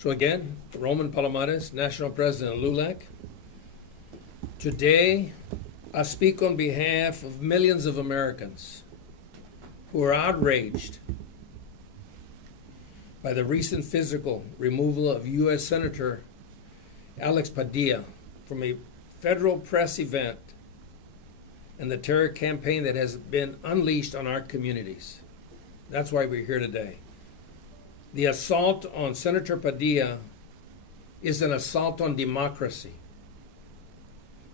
So again, Roman Palomares, National President of LULAC. Today, I speak on behalf of millions of Americans who are outraged by the recent physical removal of U.S. Senator Alex Padilla from a federal press event and the terror campaign that has been unleashed on our communities. That's why we're here today. The assault on Senator Padilla is an assault on democracy.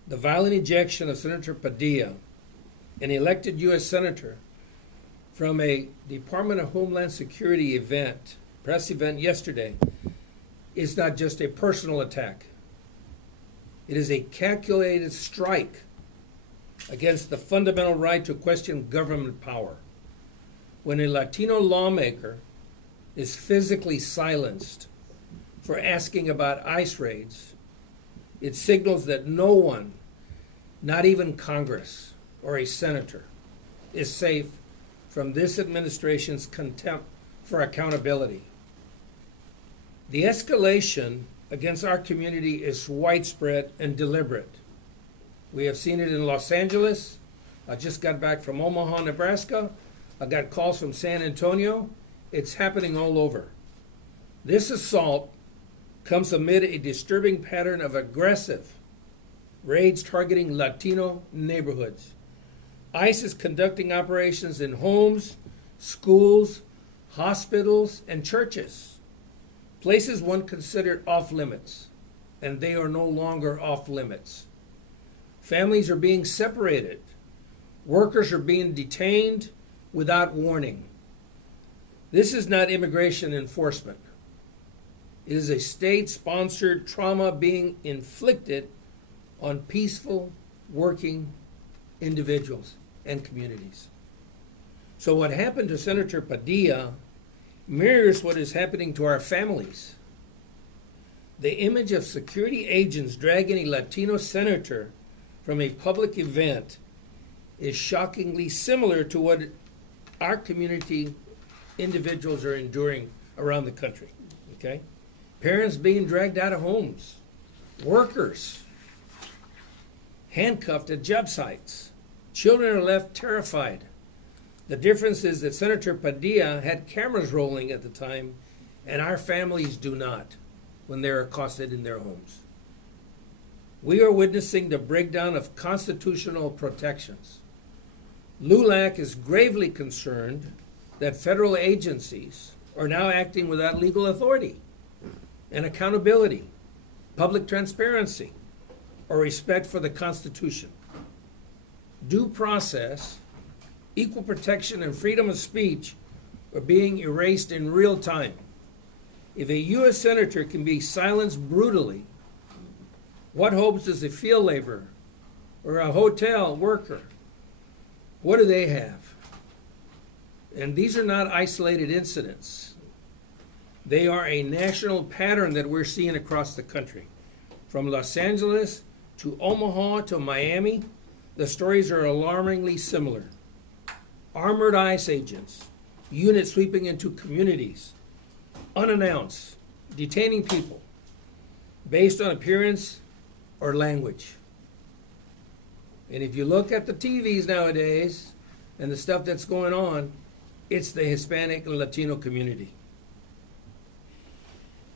The violent ejection of Senator Padilla, an elected U.S. Senator, from a Department of Homeland Security press event yesterday, is not just a personal attack. It is a calculated strike against the fundamental right to question government power. When a Latino lawmaker is physically silenced for asking about ICE raids, it signals that no one, not even Congress or a senator, is safe from this administration's contempt for accountability. The escalation against our community is widespread and deliberate. We have seen it in Los Angeles. I just got back from Omaha, Nebraska. I got calls from San Antonio. It's happening all over. This assault comes amid a disturbing pattern of aggressive raids targeting Latino neighborhoods. ICE is conducting operations in homes, schools, hospitals, and churches, places one considered off limits, and they are no longer off limits. Families are being separated. Workers are being detained without warning. This is not immigration enforcement. It is a state-sponsored trauma being inflicted on peaceful, working individuals and communities. So what happened to Senator Padilla mirrors what is happening to our families. The image of security agents dragging a Latino senator from a public event is shockingly similar to what our community individuals are enduring around the country, okay? Parents being dragged out of homes, workers handcuffed at job sites, children are left terrified. The difference is that Senator Padilla had cameras rolling at the time, and our families do not when they're accosted in their homes. We are witnessing the breakdown of constitutional protections. LULAC is gravely concerned that federal agencies are now acting without legal authority and accountability, public transparency, or respect for the Constitution. Due process, equal protection, and freedom of speech are being erased in real time. If a U.S. senator can be silenced brutally, what hopes does a field laborer or a hotel worker, what do they have? And these are not isolated incidents. They are a national pattern that we're seeing across the country. From Los Angeles to Omaha to Miami, the stories are alarmingly similar. Armored ICE agents, units sweeping into communities, unannounced, detaining people based on appearance or language. And if you look at the TVs nowadays and the stuff that's going on, it's the Hispanic and Latino community.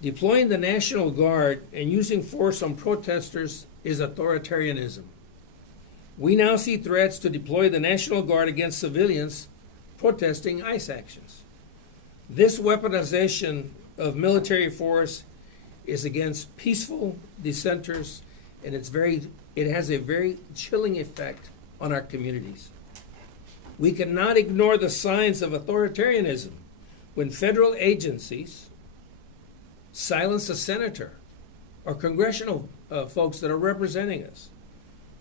Deploying the National Guard and using force on protesters is authoritarianism. We now see threats to deploy the National Guard against civilians protesting ICE actions. This weaponization of military force is against peaceful dissenters, and it has a very chilling effect on our communities. We cannot ignore the signs of authoritarianism when federal agencies silence a senator or congressional folks that are representing us.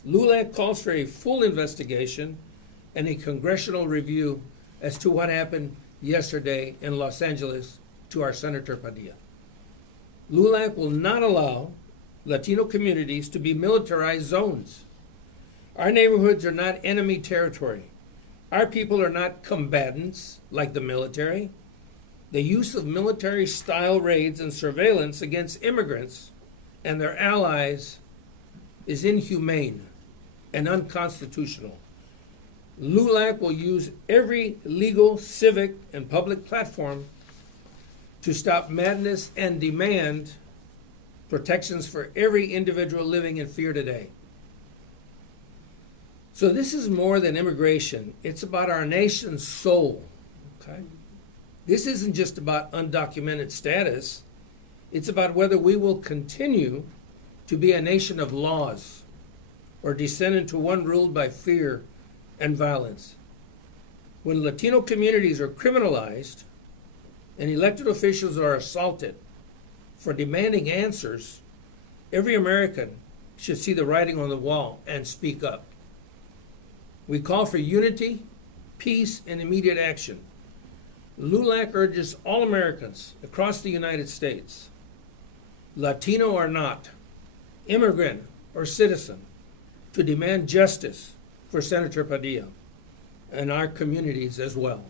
LULAC calls for a full investigation and a congressional review as to what happened yesterday in Los Angeles to our Senator Padilla. LULAC will not allow Latino communities to be militarized zones. Our neighborhoods are not enemy territory. Our people are not combatants like the military. The use of military-style raids and surveillance against immigrants and their allies is inhumane and unconstitutional. LULAC will use every legal, civic, and public platform to stop madness and demand protections for every individual living in fear today. So this is more than immigration. It's about our nation's soul, okay? This isn't just about undocumented status. It's about whether we will continue to be a nation of laws or descend into one ruled by fear and violence. When Latino communities are criminalized and elected officials are assaulted for demanding answers, every American should see the writing on the wall and speak up. We call for unity, peace, and immediate action. LULAC urges all Americans across the United States, Latino or not, immigrant or citizen, to demand justice for Senator Padilla and our communities as well.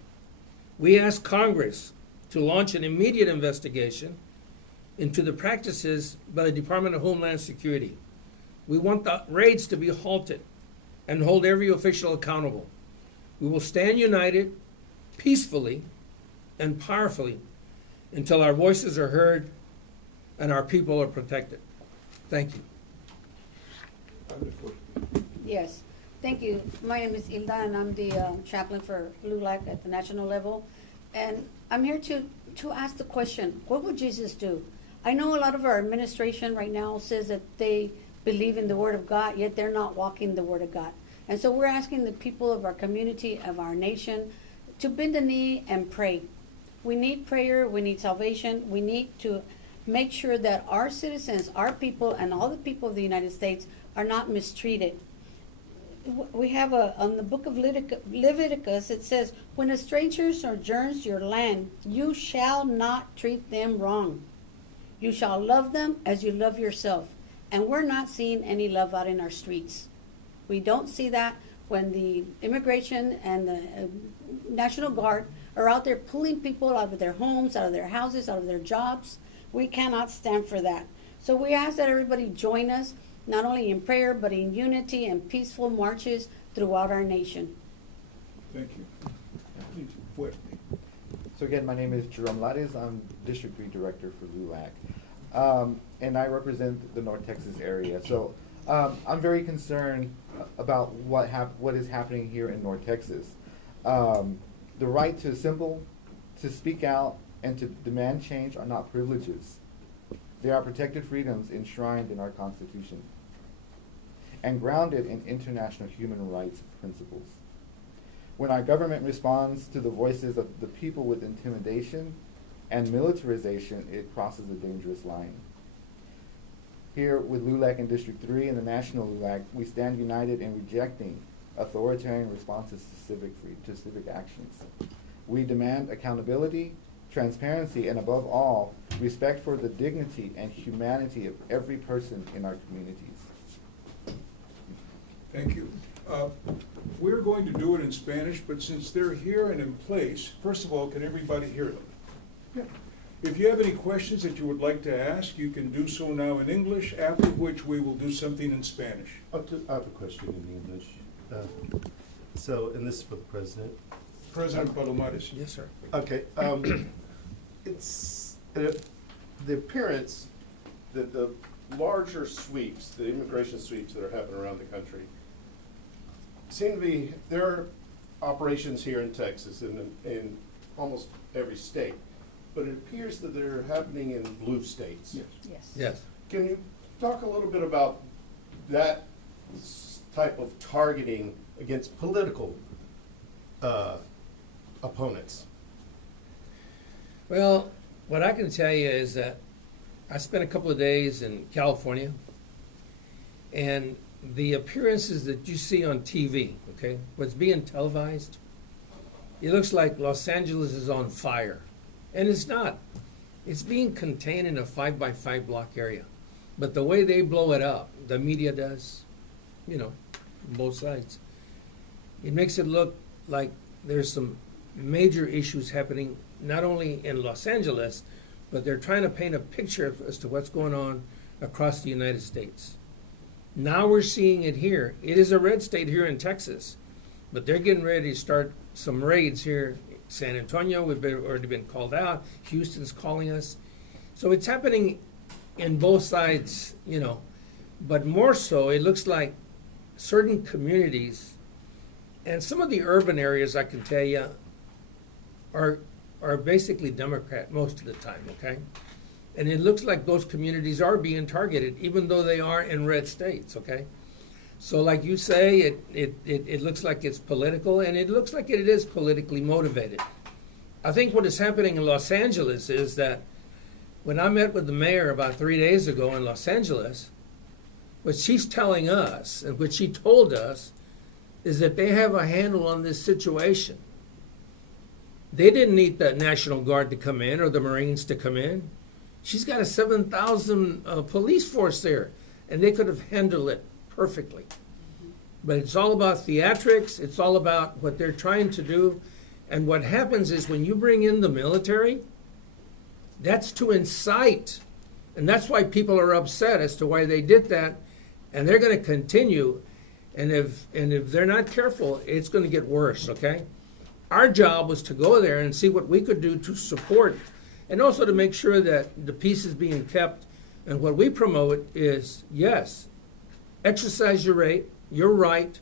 We ask Congress to launch an immediate investigation into the practices by the Department of Homeland Security. We want the raids to be halted and hold every official accountable. We will stand united, peacefully, and powerfully until our voices are heard and our people are protected. Thank you. Yes, thank you. My name is Hilda, and I'm the chaplain for LULAC at the national level. And I'm here to ask the question, what would Jesus do? I know a lot of our administration right now says that they believe in the Word of God, yet they're not walking the Word of God. And so we're asking the people of our community, of our nation, to bend the knee and pray. We need prayer, we need salvation, we need to make sure that our citizens, our people, and all the people of the United States are not mistreated. We have on the book of Leviticus, it says, when a stranger sojourns your land, you shall not treat them wrong. You shall love them as you love yourself. And we're not seeing any love out in our streets. We don't see that when the immigration and the National Guard are out there pulling people out of their homes, out of their houses, out of their jobs. We cannot stand for that. So we ask that everybody join us, not only in prayer, but in unity and peaceful marches throughout our nation. Thank you. Please, what? So again, my name is Jerome Lares. I'm District 3 Director for LULAC. And I represent the North Texas area. So I'm very concerned about what is happening here in North Texas. The right to assemble, to speak out, and to demand change are not privileges. They are protected freedoms enshrined in our Constitution and grounded in international human rights principles. When our government responds to the voices of the people with intimidation and militarization, it crosses a dangerous line. Here with LULAC in District 3 and the National LULAC, we stand united in rejecting authoritarian responses to civic actions. We demand accountability, transparency, and above all, respect for the dignity and humanity of every person in our communities. Thank you. We're going to do it in Spanish, but since they're here and in place, first of all, can everybody hear them? Yeah. If you have any questions that you would like to ask, you can do so now in English, after which we will do something in Spanish. I have a question in English. And this is for the President. President Palomares. Yes, sir. Okay. It's the appearance that the larger sweeps, the immigration sweeps that are happening around the country, seem to be, there are operations here in Texas and in almost every state, but it appears that they're happening in blue states. Yes. Yes. Yes. Can you talk a little bit about that type of targeting against political opponents? Well, what I can tell you is that I spent a couple of days in California, and the appearances that you see on TV, okay, what's being televised, it looks like Los Angeles is on fire. And it's not. It's being contained in a 5x5 block area. But the way they blow it up, the media does, you know, both sides, it makes it look like there's some major issues happening not only in Los Angeles, but they're trying to paint a picture as to what's going on across the United States. Now we're seeing it here. It is a red state here in Texas, but they're getting ready to start some raids here. San Antonio, already been called out. Houston's calling us. So it's happening in both sides, you know. But more so, it looks like certain communities and some of the urban areas, I can tell you, are basically Democrat most of the time, okay? And it looks like those communities are being targeted, even though they are in red states, okay? So like you say, it looks like it's political, and it looks like it is politically motivated. I think what is happening in Los Angeles is that when I met with the mayor about 3 days ago in Los Angeles, what she's telling us and what she told us is that they have a handle on this situation. They didn't need the National Guard to come in or the Marines to come in. She's got a 7,000 police force there, and they could have handled it perfectly. But it's all about theatrics. It's all about what they're trying to do. And what happens is when you bring in the military, that's to incite. And that's why people are upset as to why they did that. And they're going to continue. And if they're not careful, it's going to get worse, okay? Our job was to go there and see what we could do to support and also to make sure that the peace is being kept. And what we promote is, yes, exercise your right.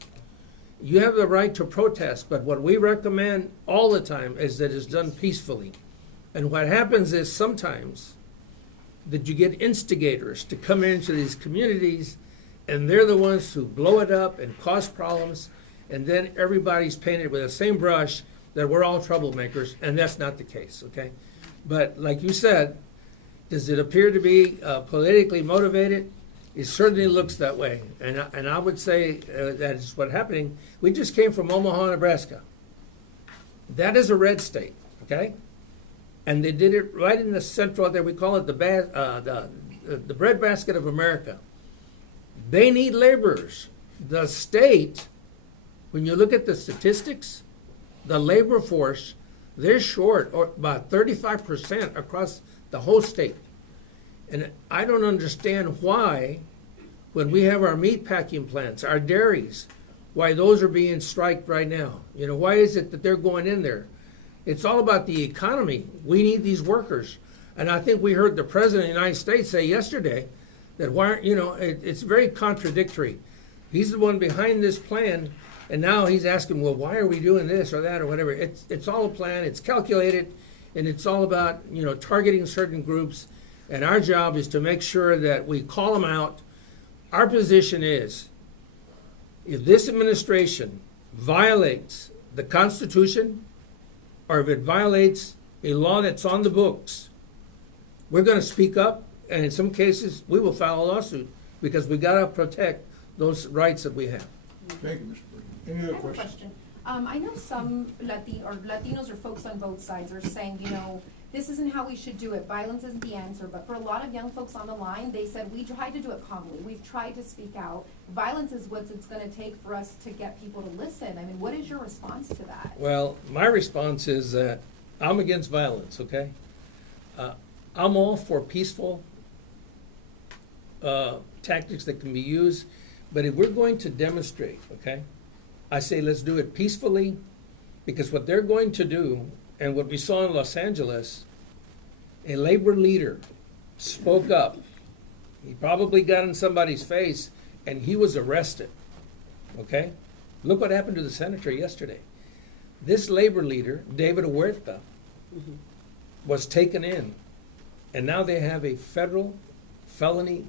You have the right to protest, but what we recommend all the time is that it's done peacefully. And what happens is sometimes that you get instigators to come into these communities, and they're the ones who blow it up and cause problems, and then everybody's painted with the same brush that we're all troublemakers, and that's not the case, okay? But like you said, does it appear to be politically motivated? It certainly looks that way, and I would say that is what's happening. We just came from Omaha, Nebraska. That is a red state, okay? And they did it right in the central there. We call it the breadbasket of America. They need laborers. The state, when you look at the statistics, the labor force, they're short or about 35% across the whole state. And I don't understand why, when we have our meat packing plants, our dairies, why those are being striked right now. You know, why is it that they're going in there? It's all about the economy. We need these workers. And I think we heard the President of the United States say yesterday that, why, you know, it's very contradictory. He's the one behind this plan, and now he's asking, well, why are we doing this or that or whatever? It's all a plan. It's calculated, and it's all about, you know, targeting certain groups. And our job is to make sure that we call them out. Our position is, if this administration violates the Constitution or if it violates a law that's on the books, we're going to speak up, and in some cases, we will file a lawsuit because we got to protect those rights that we have. Thank you, Mr. Burton. Any I other have a questions? question. I know some Latinos or folks on both sides are saying, you know, this isn't how we should do it. Violence isn't the answer. But for a lot of young folks on the line, they said, we tried to do it calmly. We've tried to speak out. Violence is what it's going to take for us to get people to listen. I mean, what is your response to that? Well, my response is that I'm against violence, okay? I'm all for peaceful tactics that can be used. But if we're going to demonstrate, okay, I say let's do it peacefully, because what they're going to do, and what we saw in Los Angeles, a labor leader spoke up. He probably got in somebody's face, and he was arrested, okay? Look what happened to the senator yesterday. This labor leader, David Huerta, was taken in, and now they have a federal felony,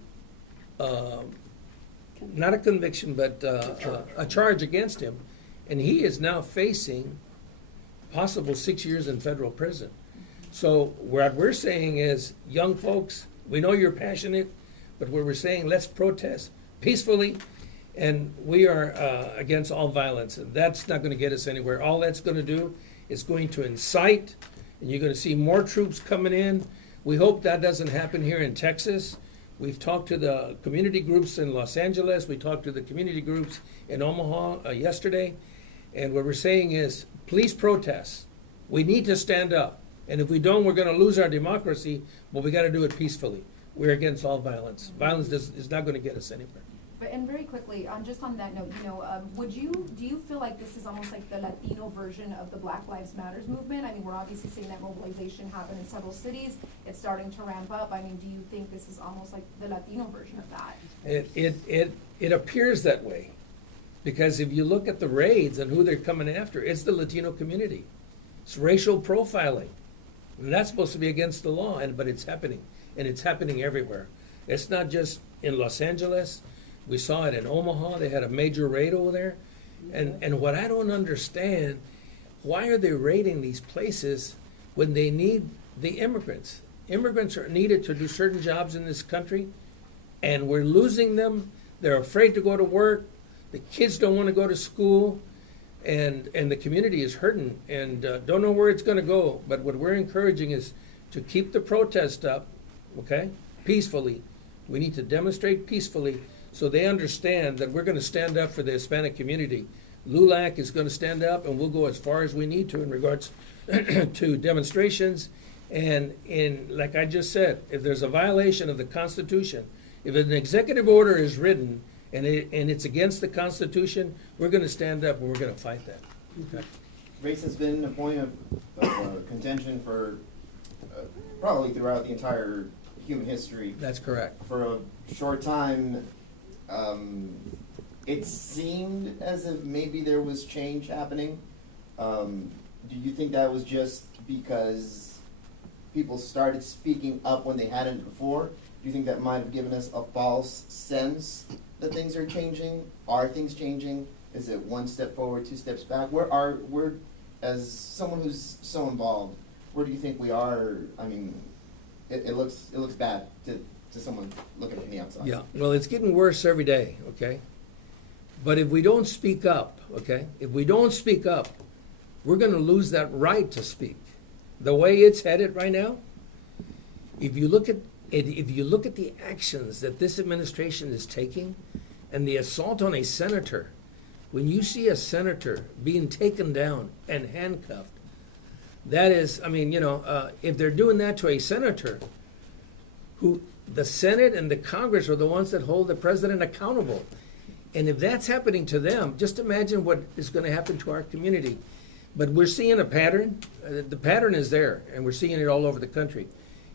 not a conviction, but a charge against him, and he is now facing possible 6 years in federal prison. So what we're saying is, young folks, we know you're passionate, but what we're saying, let's protest peacefully, and we are against all violence. And that's not going to get us anywhere. All that's going to do is going to incite, and you're going to see more troops coming in. We hope that doesn't happen here in Texas. We've talked to the community groups in Los Angeles. We talked to the community groups in Omaha yesterday. And what we're saying is, please protest. We need to stand up. And if we don't, we're gonna lose our democracy, but we gotta do it peacefully. We're against all violence. Violence is not gonna get us anywhere. But, and very quickly, just on that note, do you feel like this is almost like the Latino version of the Black Lives Matters movement? I mean, we're obviously seeing that mobilization happen in several cities. It's starting to ramp up. I mean, do you think this is almost like the Latino version of that? It appears that way. Because if you look at the raids and who they're coming after, it's the Latino community. It's racial profiling. And that's supposed to be against the law, but it's happening. And it's happening everywhere. It's not just in Los Angeles. We saw it in Omaha. They had a major raid over there. And what I don't understand, why are they raiding these places when they need the immigrants? Immigrants are needed to do certain jobs in this country, and we're losing them. They're afraid to go to work. The kids don't want to go to school, and the community is hurting and don't know where it's going to go. But what we're encouraging is to keep the protest up, okay, peacefully. We need to demonstrate peacefully so they understand that we're going to stand up for the Hispanic community. LULAC is going to stand up, and we'll go as far as we need to in regards to demonstrations. And like I just said, if there's a violation of the Constitution, if an executive order is written and it's against the Constitution, we're going to stand up and we're going to fight that. Okay. Race has been a point of contention for probably throughout the entire human history. That's correct. For a short time, it seemed as if maybe there was change happening. Do you think that was just because people started speaking up when they hadn't before? Do you think that might have given us a false sense that things are changing? Are things changing? Is it one step forward, two steps back? Where, as someone who's so involved, where do you think we are? I mean, it looks bad to someone looking from the outside. Yeah, well, it's getting worse every day, okay? But if we don't speak up, okay, if we don't speak up, we're going to lose that right to speak. The way it's headed right now, if you look at the actions that this administration is taking and the assault on a senator, when you see a senator being taken down and handcuffed, that is, I mean, if they're doing that to a senator, who the Senate and the Congress are the ones that hold the president accountable. And if that's happening to them, just imagine what is going to happen to our community. But we're seeing a pattern. The pattern is there, and we're seeing it all over the country.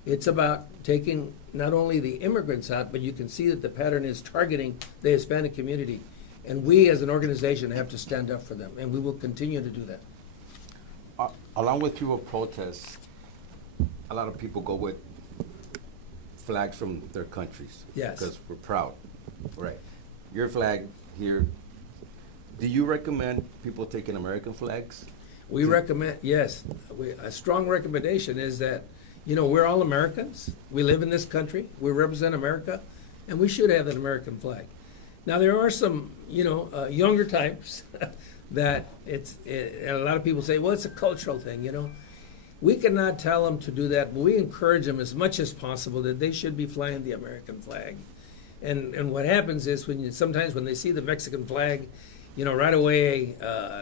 It's about taking not only the immigrants out, but you can see that the pattern is targeting the Hispanic community. And we as an organization have to stand up for them, and we will continue to do that. Along with people protests, a lot of people go with flags from their countries. Yes. Because we're proud. Right. Your flag here, do you recommend people taking American flags? We recommend, yes, a strong recommendation is that, we're all Americans. We live in this country. We represent America, and we should have an American flag. Now, there are some, younger types that and a lot of people say, well, it's a cultural thing, We cannot tell them to do that, but we encourage them as much as possible that they should be flying the American flag. And what happens is sometimes when they see the Mexican flag, right away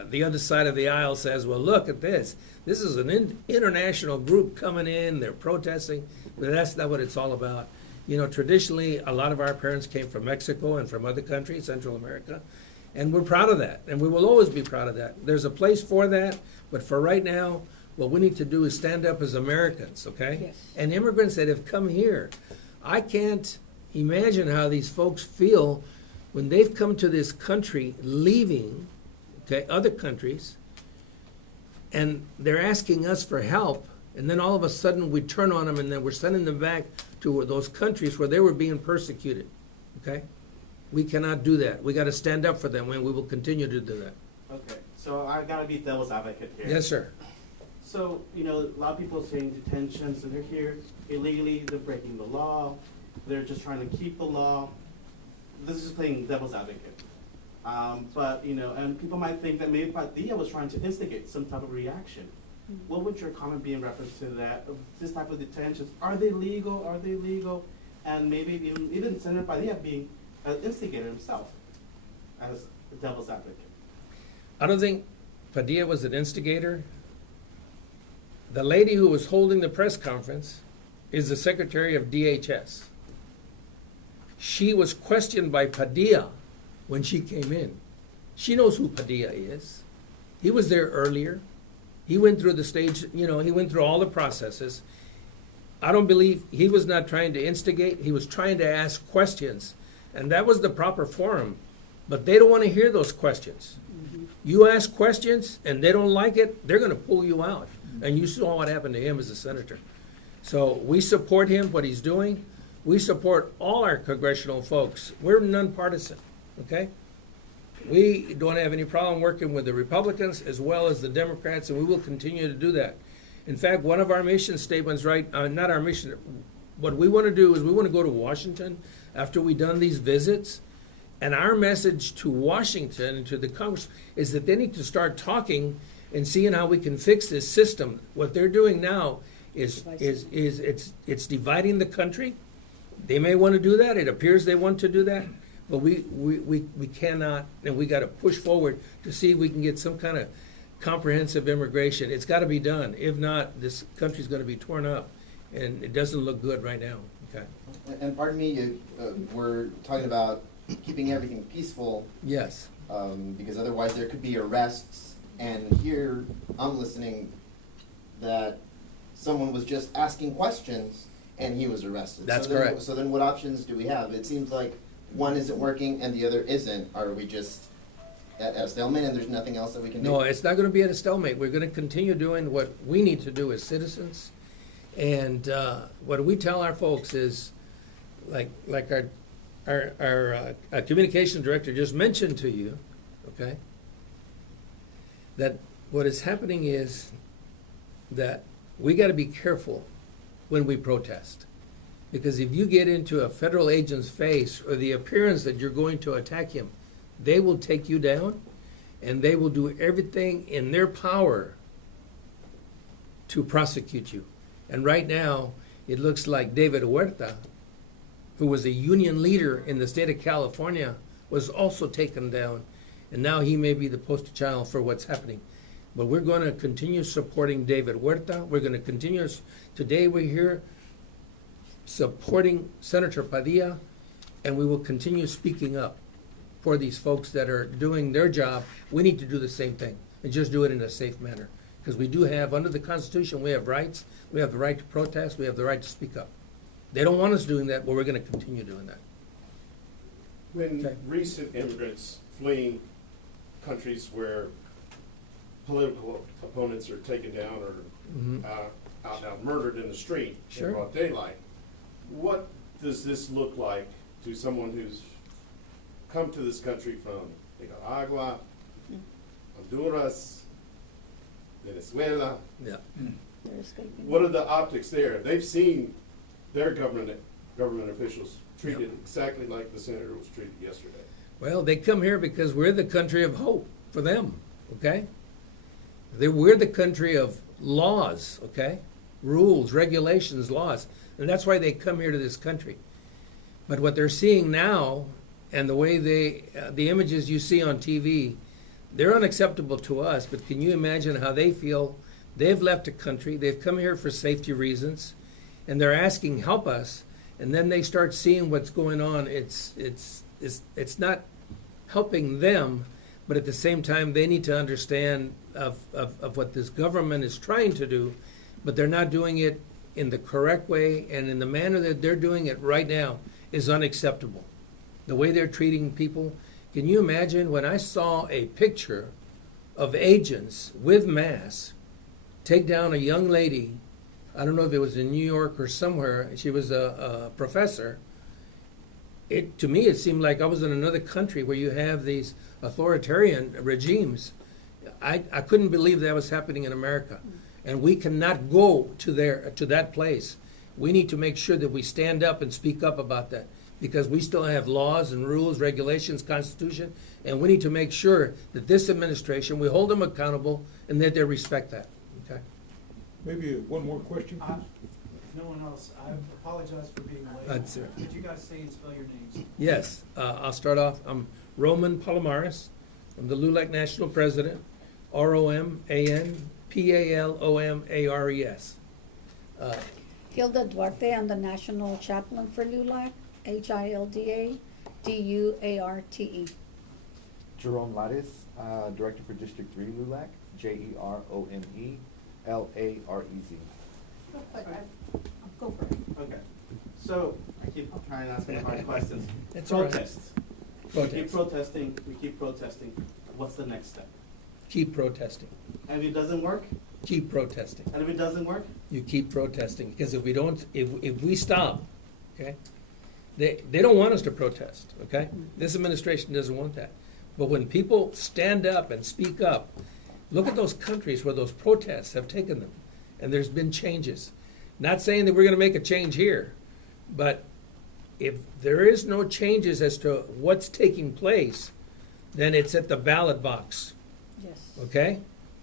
the other side of the aisle says, well, look at this. This is an international group coming in. They're protesting. But that's not what it's all about. Traditionally, a lot of our parents came from Mexico and from other countries, Central America. And we're proud of that. And we will always be proud of that. There's a place for that. But for right now, what we need to do is stand up as Americans, okay? Yes. And immigrants that have come here. I can't imagine how these folks feel when they've come to this country leaving, okay, other countries, and they're asking us for help, and then all of a sudden we turn on them and then we're sending them back to those countries where they were being persecuted, okay? We cannot do that. We got to stand up for them, and we will continue to do that. Okay, so I gotta be devil's advocate here. Yes, sir. So, a lot of people are saying detentions, and they're here illegally, they're breaking the law, they're just trying to keep the law. This is playing devil's advocate. But, and people might think that maybe Padilla was trying to instigate some type of reaction. What would your comment be in reference to that, of this type of detentions? Are they legal? Are they legal? And maybe even Senator Padilla being an instigator himself as the devil's advocate. I don't think Padilla was an instigator. The lady who was holding the press conference is the secretary of DHS. She was questioned by Padilla when she came in. She knows who Padilla is. He was there earlier. He went through the stage, he went through all the processes. I don't believe he was not trying to instigate. He was trying to ask questions. And that was the proper forum. But they don't want to hear those questions. You ask questions and they don't like it, they're going to pull you out. And you saw what happened to him as a senator. So we support him, what he's doing. We support all our congressional folks. We're nonpartisan, okay? We don't have any problem working with the Republicans as well as the Democrats, and we will continue to do that. In fact, one of our mission statements, not our mission, what we want to do is we want to go to Washington after we've done these visits, and our message to Washington and to the Congress is that they need to start talking and seeing how we can fix this system. What they're doing now is it's dividing the country. They may want to do that. It appears they want to do that. But we cannot, and we got to push forward to see if we can get some kind of comprehensive immigration. It's got to be done. If not, this country's going to be torn up, and it doesn't look good right now. Okay. And pardon me, we're talking about keeping everything peaceful. Yes. Because otherwise there could be arrests. And here I'm listening that someone was just asking questions and he was arrested. That's so then, correct. So then what options do we have? It seems like one isn't working and the other isn't. Are we just at a stalemate and there's nothing else that we can do? No, it's not going to be at a stalemate. We're going to continue doing what we need to do as citizens. And what we tell our folks is, like our communication director just mentioned to you, okay, that what is happening is that we got to be careful when we protest. Because if you get into a federal agent's face or the appearance that you're going to attack him, they will take you down and they will do everything in their power to prosecute you. And right now, it looks like David Huerta, who was a union leader in the state of California, was also taken down. And now he may be the poster child for what's happening. But we're going to continue supporting David Huerta. We're going to continue. Today we're here supporting Senator Padilla, and we will continue speaking up for these folks that are doing their job. We need to do the same thing and just do it in a safe manner. Because we do have, under the Constitution, we have rights. We have the right to protest. We have the right to speak up. They don't want us doing that, but we're going to continue doing that. When Okay. recent immigrants fleeing countries where political opponents are taken down or out and out murdered in the street Sure. in broad daylight, what does this look like to someone who's come to this country from Nicaragua, Honduras, Venezuela? Yeah. They're escaping. What are the optics there? They've seen their government officials treated exactly like the senator was treated yesterday. Well, they come here because we're the country of hope for them, okay? We're the country of laws, okay? Rules, regulations, laws. And that's why they come here to this country. But what they're seeing now, and the way the images you see on TV, they're unacceptable to us, but can you imagine how they feel? They've left a country, they've come here for safety reasons, and they're asking, help us, and then they start seeing what's going on. It's not helping them, but at the same time, they need to understand of what this government is trying to do, but they're not doing it in the correct way, and in the manner that they're doing it right now is unacceptable. The way they're treating people. Can you imagine when I saw a picture of agents with masks take down a young lady? I don't know if it was in New York or somewhere. She was a professor. To me, it seemed like I was in another country where you have these authoritarian regimes. I couldn't believe that was happening in America. And we cannot go to that place. We need to make sure that we stand up and speak up about that, because we still have laws and rules, regulations, Constitution, and we need to make sure that this administration, we hold them accountable and that they respect that. Okay. Maybe one more question, please? If no one else, I apologize for being late. That's it. Could you guys say and spell your names? Yes, I'll start off. I'm Roman Palomares. I'm the LULAC National President, Palomares. Hilda Duarte, I'm the national chaplain for LULAC, HILDA DUARTE. Jerome Lares, Director for District 3 LULAC, JEROME LAREZ. Go for it. Okay, so I keep trying to ask the hard questions. That's all right. Protests. We keep protesting, we keep protesting. What's the next step? Keep protesting. And if it doesn't work, Keep protesting. and if it doesn't work, You keep protesting, because if we don't, if we stop, okay, they don't want us to protest, okay? This administration doesn't want that. But when people stand up and speak up, look at those countries where those protests have taken them, and there's been changes. Not saying that we're gonna make a change here, but if there is no changes as to what's taking place, then it's at the ballot box, Yes. okay?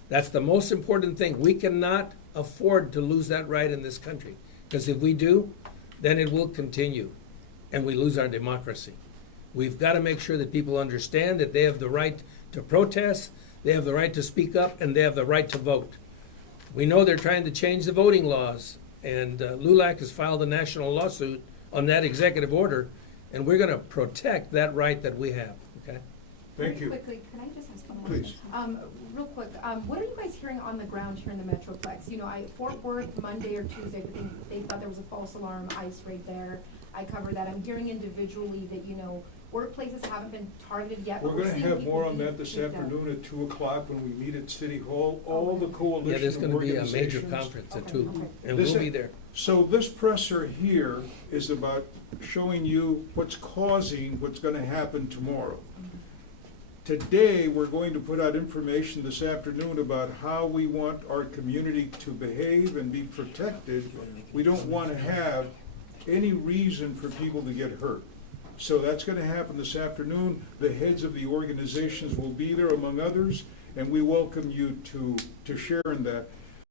That's the most important thing. We cannot afford to lose that right in this country, because if we do, then it will continue, and we lose our democracy. We've got to make sure that people understand that they have the right to protest, they have the right to speak up, and they have the right to vote. We know they're trying to change the voting laws, and LULAC has filed a national lawsuit on that executive order, and we're going to protect that right that we have, okay? Thank you. Quickly, can I just ask one more? Please. Real quick, what are you guys hearing on the ground here in the Metroplex? You know, Fort Worth, Monday or Tuesday, they thought there was a false alarm ice raid there. I covered that. I'm hearing individually that, you know, workplaces haven't been targeted yet, but We're we're gonna seeing have people more on being that this kicked out. afternoon at 2:00 when we meet at City Hall. All the Yeah, coalition there's of going to be a major organizations. conference at Okay, 2, okay. and This- we'll be there. So this presser here is about showing you what's causing what's gonna happen tomorrow. Today, we're going to put out information this afternoon about how we want our community to behave and be protected. We don't want to have any reason for people to get hurt. So that's gonna happen this afternoon. The heads of the organizations will be there, among others, and we welcome you to share in that.